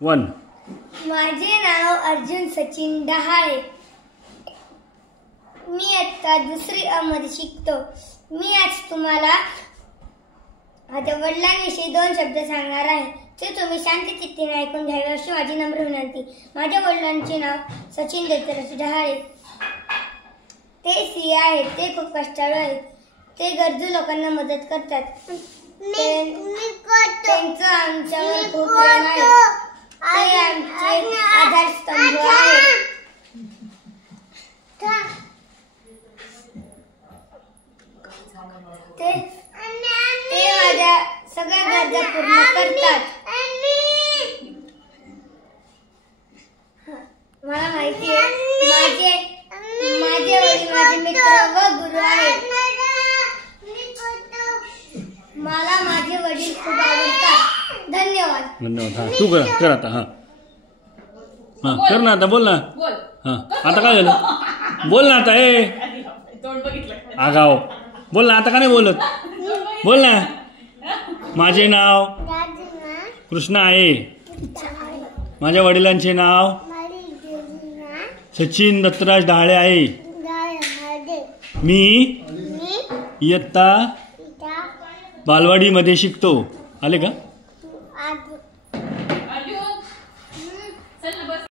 One. माझे नाव अर्जुन सचिन डहाळे. मी आता दुसरी अ मध्ये शिकतो. मी आज तुम्हाला माझ्या वडिलांविषयी 2 शब्द सांगणार आहे. ते तुम्ही शांत चित्ताने ऐकून घ्यावे अशी माझी नम्र विनंती. माझ्या वडिलांचे नाव सचिन दत्तराज डहाळे. ते सीए आहेत. ते खूप कष्टाळू आहेत. ते गरजू लोकांना मदत करतात. त्यांचं आमच्यावर खूप प्रेम आहे. ते आमचे आधारस्तंभ आहेत. ते माझ्या सगळ्या गरजा पूर्ण करतात. मला माहिती आहे माझे वडील माझे मित्र व गुरु आहेत. मला माझे वडील खूप आवडतात. धन्यवाद. धन्यवाद. हा तू कर आता. हा हा कर ना आता. बोल ना. हा आता काय झालं? बोल ना आता. आगाव बोल ना आता. का नाही बोलत? बोल ना. माझे नाव कृष्णा आहे. माझ्या वडिलांचे नाव सचिन दत्तराज डहाळे आहे. मी इयत्ता बालवाडीमध्ये शिकतो. आले का?